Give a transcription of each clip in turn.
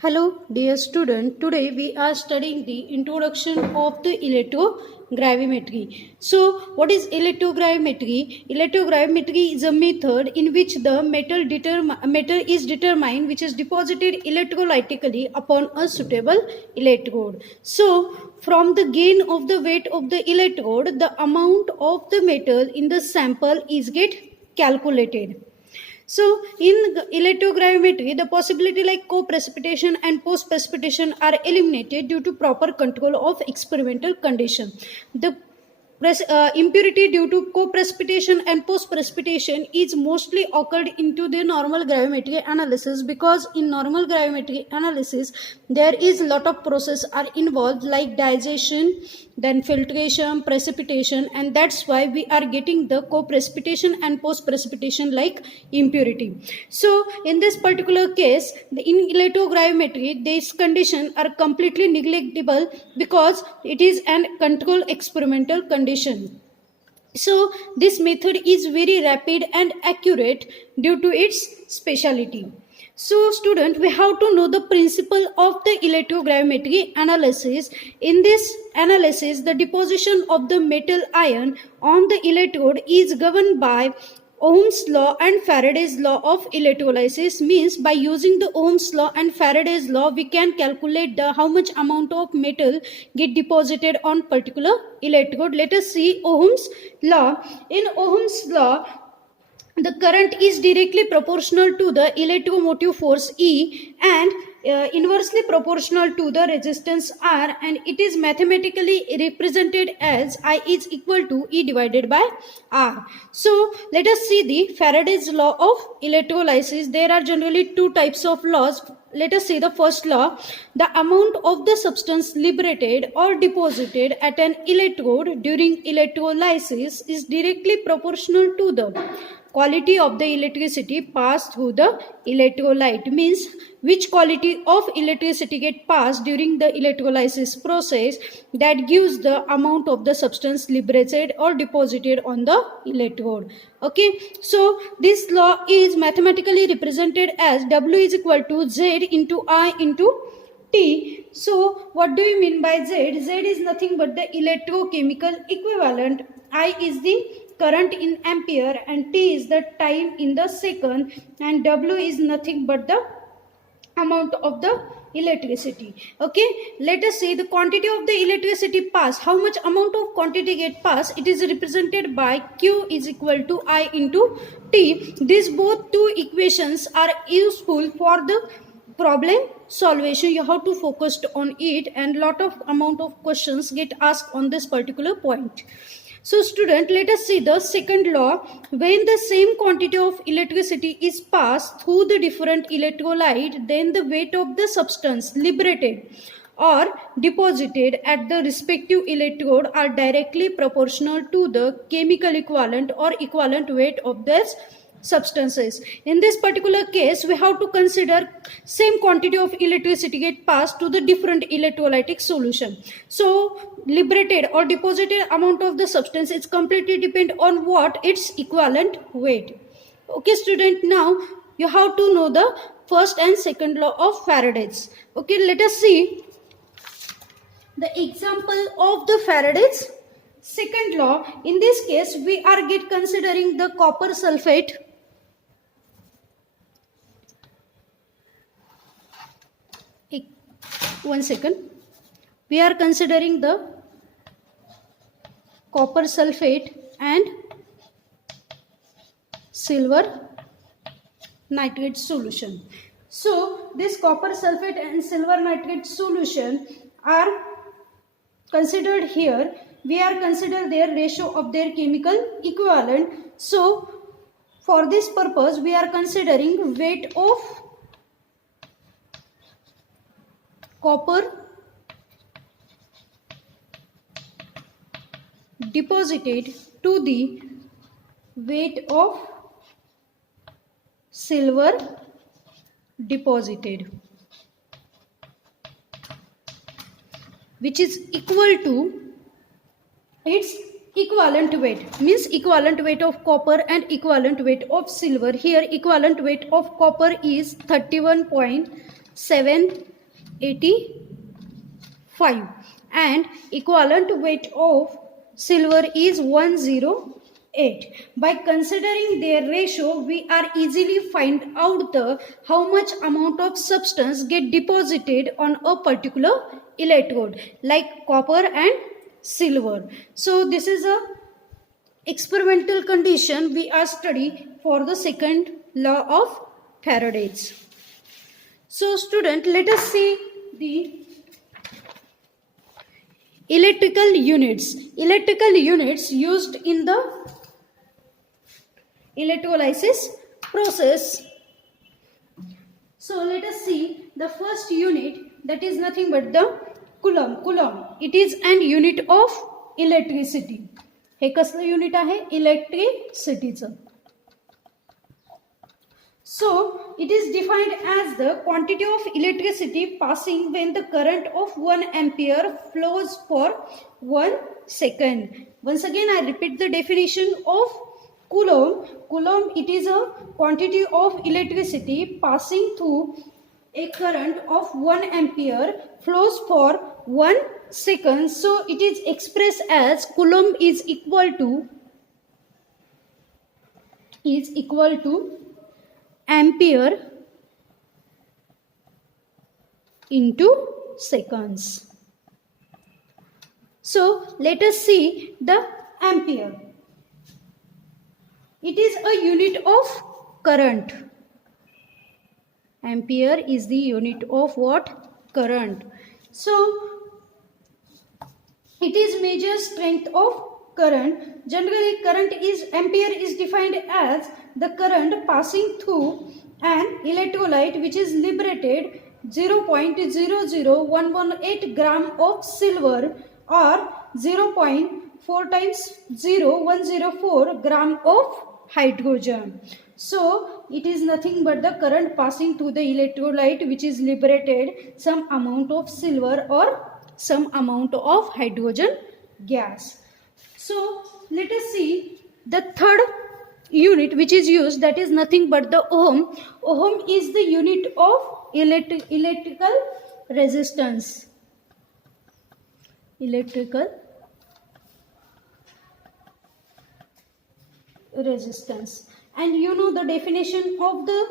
Hello, dear student. Today we are studying the introduction of the electrogravimetry. So, what is electrogravimetry? Electrogravimetry is a method in which the metal is determined, which is deposited electrolytically upon a suitable electrode. So, from the gain of the weight of the electrode, the amount of the metal in the sample is get calculated. So, in electrogravimetry, the possibility like co-precipitation and post-precipitation are eliminated due to proper control of experimental condition. The impurity due to co-precipitation and post-precipitation is mostly occurred into the normal gravimetry analysis, because in normal gravimetry analysis there is a lot of process are involved like digestion, then filtration, precipitation, and that's why we are getting the co-precipitation and post-precipitation like impurity. So in this particular case, in electrogravimetry these conditions are completely neglectable because it is an controlled experimental condition. So this method is very rapid and accurate due to its speciality. So student, we have to know the principle of the electrogravimetry analysis. In this analysis, the deposition of the metal ion on the electrode is governed by Ohm's law and Faraday's law of electrolysis. Means by using the Ohm's law and Faraday's law, we can calculate the how much amount of metal get deposited on particular electrode. Let us see Ohm's law. In Ohm's law, the current is directly proportional to the electromotive force E and inversely proportional to the resistance R, and it is mathematically represented as I is equal to E divided by R. So let us see the Faraday's law of electrolysis. There are generally two types of laws. Let us see the first law. The amount of the substance liberated or deposited at an electrode during electrolysis is directly proportional to the quality of the electricity passed through the electrolyte. Means which quality of electricity get passed during the electrolysis process, that gives the amount of the substance liberated or deposited on the electrode. Okay, so this law is mathematically represented as W is equal to Z into I into T. So what do you mean by Z? Z is nothing but the electrochemical equivalent. I is the current in ampere and T is the time in the second, and W is nothing but the amount of the electricity. Okay, let us see the quantity of the electricity passed. How much amount of quantity get passed? It is represented by Q is equal to I into T. These both two equations are useful for the problem solvation. You have to focus on it, and lot of amount of questions get asked on this particular point. So student, let us see the second law. When the same quantity of electricity is passed through the different electrolyte, then the weight of the substance liberated or deposited at the respective electrode are directly proportional to the chemical equivalent or equivalent weight of this substances. In this particular case, we have to consider same quantity of electricity get passed to the different electrolytic solution. So liberated or deposited amount of the substance is completely depend on what its equivalent weight. Okay student, now you have to know the first and second law of Faraday's. Okay, let us see the example of the Faraday's second law. In this case, we are considering the copper sulfate. One second. We are considering the copper sulfate and silver nitrate solution. So this copper sulfate and silver nitrate solution are considered here. We are consider their ratio of their chemical equivalent. So for this purpose, we are considering weight of copper deposited to the weight of silver deposited, which is equal to its equivalent weight. Means equivalent weight of copper and equivalent weight of silver. Here equivalent weight of copper is 31.5 785 and equivalent weight of silver is 108. By considering their ratio, we are easily find out the how much amount of substance get deposited on a particular electrode like copper and silver. So this is a experimental condition we are study for the second law of Faraday's. So student, let us see the electrical units. Electrical units used in the electrolysis process. So let us see the first unit, that is nothing but the coulomb. Coulomb, it is an unit of electricity. हे कसलं unit आहे? इलेक्ट्रिसिटीचं. So it is defined as the quantity of electricity passing when the current of 1 ampere flows for 1 second. Once again I repeat the definition of coulomb. Coulomb, it is a quantity of electricity passing through a current of 1 ampere flows for 1 second. So it is expressed as coulomb is equal to ampere into seconds. So let us see the ampere. It is a unit of current. Ampere is the unit of what? Current. So it is measure strength of current. Generally current is, ampere is defined as the current passing through an electrolyte which is liberated 0.00118 gram of silver or 0.4 times 0104 gram of hydrogen. So it is nothing but the current passing through the electrolyte which is liberated some amount of silver or some amount of hydrogen gas. So let us see the third unit which is used, that is nothing but the ohm. Ohm is the unit of electrical resistance. Electrical resistance. And you know the definition of the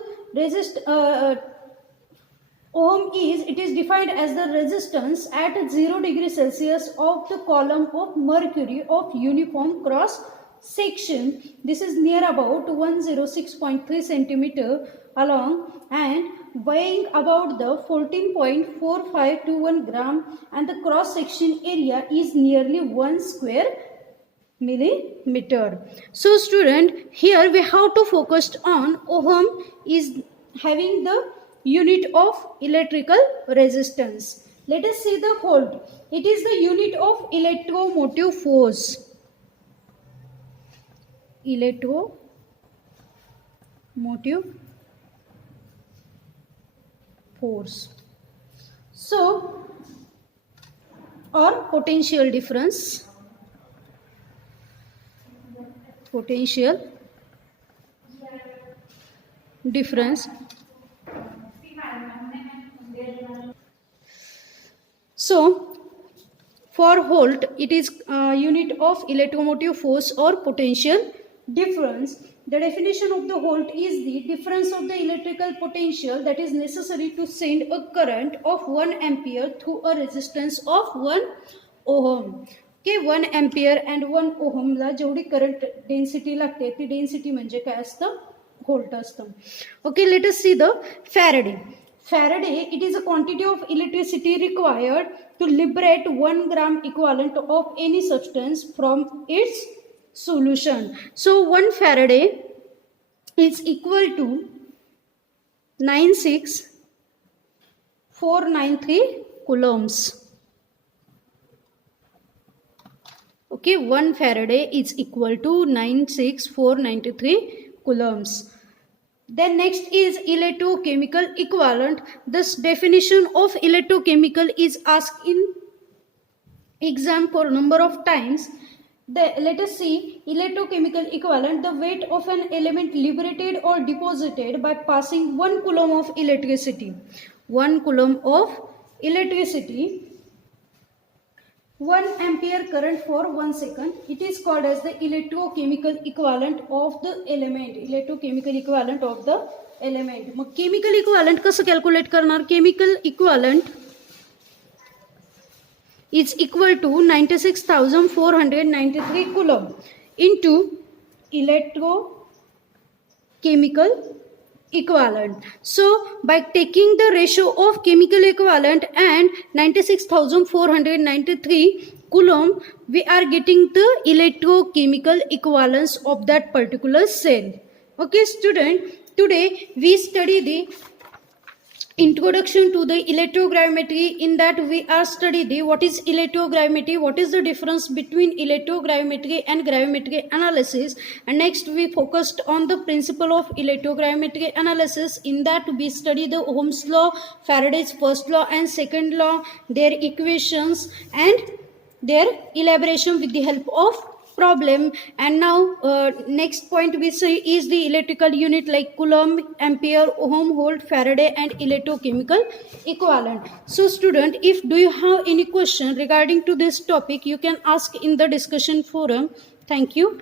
ohm is, it is defined as the resistance at 0 degrees Celsius of the column of mercury of uniform cross section. This is near about 106.3 centimeter along and weighing about the 14.4521 gram, and the cross section area is nearly 1 square millimeter. So student, here we have to focus on ohm is having the unit of electrical resistance. Let us see the volt. It is the unit of electromotive force. Electromotive force. So, or potential difference. Potential difference. So, for volt, it is unit of electromotive force or potential difference. The definition of the volt is the difference of the electrical potential that is necessary to send a current of 1 ampere through a resistance of 1 ohm. Okay, 1 ampere and 1 ohm ला जेवढी current density लागते ती density म्हणजे काय असतं? Volt असतं. Okay, let us see the Faraday. Faraday, it is a quantity of electricity required to liberate 1 gram equivalent of any substance from its solution. So 1 Faraday is equal to 96493 coulombs. Okay, 1 Faraday is equal to 96493 coulombs. Then next is electrochemical equivalent. This definition of electrochemical is asked in exam for number of times. Let us see electrochemical equivalent, the weight of an element liberated or deposited by passing 1 coulomb of electricity. 1 coulomb of electricity, 1 ampere current for 1 second. It is called as the electrochemical equivalent of the element. Electrochemical equivalent of the element. Mug chemical equivalent कसं calculate करणार? Chemical equivalent is equal to 96,493 coulomb into electrochemical equivalent. So by taking the ratio of chemical equivalent and 96,493 coulomb, we are getting the electrochemical equivalence of that particular cell. Okay student, today we study the introduction to the electrogravimetry. In that we are study the what is electrogravimetry, what is the difference between electrogravimetry and gravimetry analysis, and next we focused on the principle of electrogravimetry analysis. In that we study the Ohm's law, Faraday's first law and second law, their equations and their elaboration with the help of problem. And now next point we see is the electrical unit like coulomb, ampere, ohm, volt, Faraday and electrochemical equivalent. So student, if do you have any question regarding to this topic, you can ask in the discussion forum. Thank you.